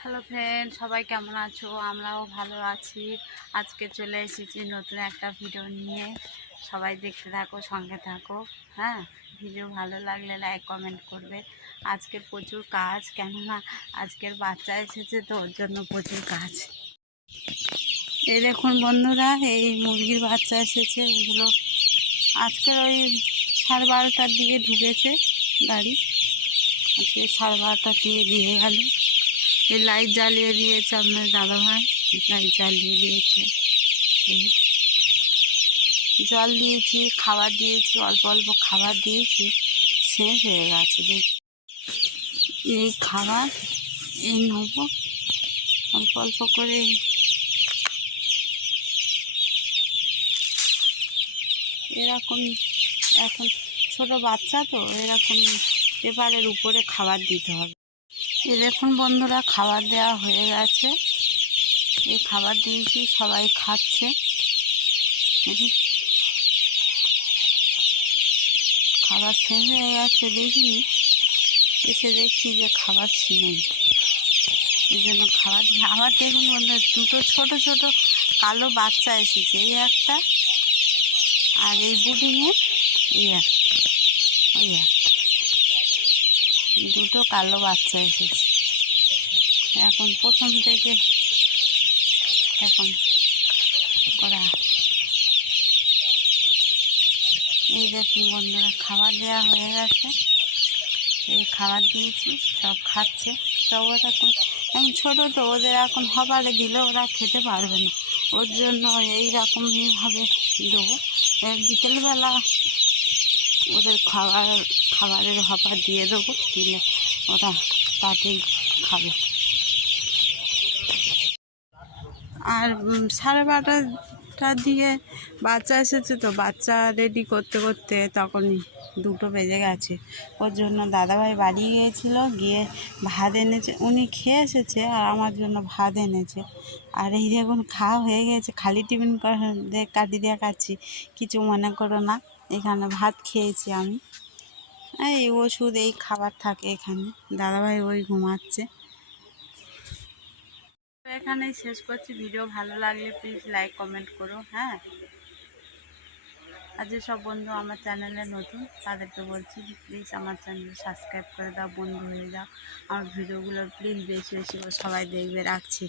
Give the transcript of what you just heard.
Hello friend, সবাই কেমন আছো? আমরাও ভালো আছি। আজকে চলে এসেছি নতুন একটা ভিডিও নিয়ে। সবাই দেখতে থাকো, সঙ্গে থাকো। হ্যাঁ, ভিডিও ভালো লাগলে লাইক কমেন্ট করবে। আজকে প্রচুর কাজ, কেননা আজকের বাচ্চা এসেছে তো, ওর জন্য প্রচুর কাজ। এই দেখুন বন্ধুরা, এই মুরগির বাচ্চা এসেছে। এগুলো আজকের ওই 12:30টার দিকে ঢুকেছে গাড়ি। আজকে 12:30টার দিকে দিয়ে গেল। এই লাইট জ্বালিয়ে দিয়েছে আপনার দাদাভাই, লাইট জ্বালিয়ে দিয়েছে। জল দিয়েছি, খাবার দিয়েছি, অল্প অল্প খাবার দিয়েছি, শেষ হয়ে গেছে। দেখি এই খাবার এই নেবো অল্প অল্প করে। এরকম এখন ছোট বাচ্চা তো, এরকম পেপারের উপরে খাবার দিতে হবে। এই দেখুন বন্ধুরা, খাবার দেওয়া হয়ে গেছে। এই খাবার দিয়েছি, সবাই খাচ্ছে। খাবার শেষ হয়ে গেছে, দেখিনি, এসে দেখছি যে খাবার নেই। এই জন্য খাবার আবার দেখুন বন্ধুরা, দুটো ছোট ছোট কালো বাচ্চা এসেছে। এই একটা, আর এই বুডিংয়ে এই একটা, ওই একটা, দুটো কালো বাচ্চা এসেছে। এখন প্রথম থেকে এখন করা। এই দেখুন বন্ধুরা, খাবার দেওয়া হয়ে গেছে। এই খাবার দিয়েছি, সব খাচ্ছে। সব ওরা এখন ছোটো তো, ওদের এখন হবারে দিলে ওরা খেতে পারবে না। ওর জন্য এইরকমইভাবে দেবো। বিকেলবেলা ওদের খাবারের হবার দিয়ে দেবো, দিলে ওরা তাতেই খাবে। আর 12:30টার দিকে বাচ্চা এসেছে তো, বাচ্চা রেডি করতে করতে তখনই 2টো বেজে গেছে। ওর জন্য দাদাভাই বাড়ি গিয়েছিল, গিয়ে ভাত এনেছে। উনি খেয়ে এসেছে আর আমার জন্য ভাত এনেছে। আর এই দেখুন খাওয়া হয়ে গেছে, খালি টিফিন কাটি দিয়ে খাচ্ছি, কিছু মনে করো না। এখানে ভাত খেয়েছি আমি। এই ওষুধ, এই খাবার থাকে এখানে। দাদাভাই ওই ঘুমাচ্ছে। এখানেই শেষ করছি। ভিডিও ভালো লাগলে প্লিজ লাইক কমেন্ট করো। হ্যাঁ, আর যেসব বন্ধু আমার চ্যানেলে নতুন তাদেরকে বলছি, প্লিজ আমার চ্যানেল সাবস্ক্রাইব করে দাও, বন্ধু হয়ে যাও। আমার ভিডিওগুলো প্লিজ বেশি বেশি করে সবাই দেখবে। রাখছি।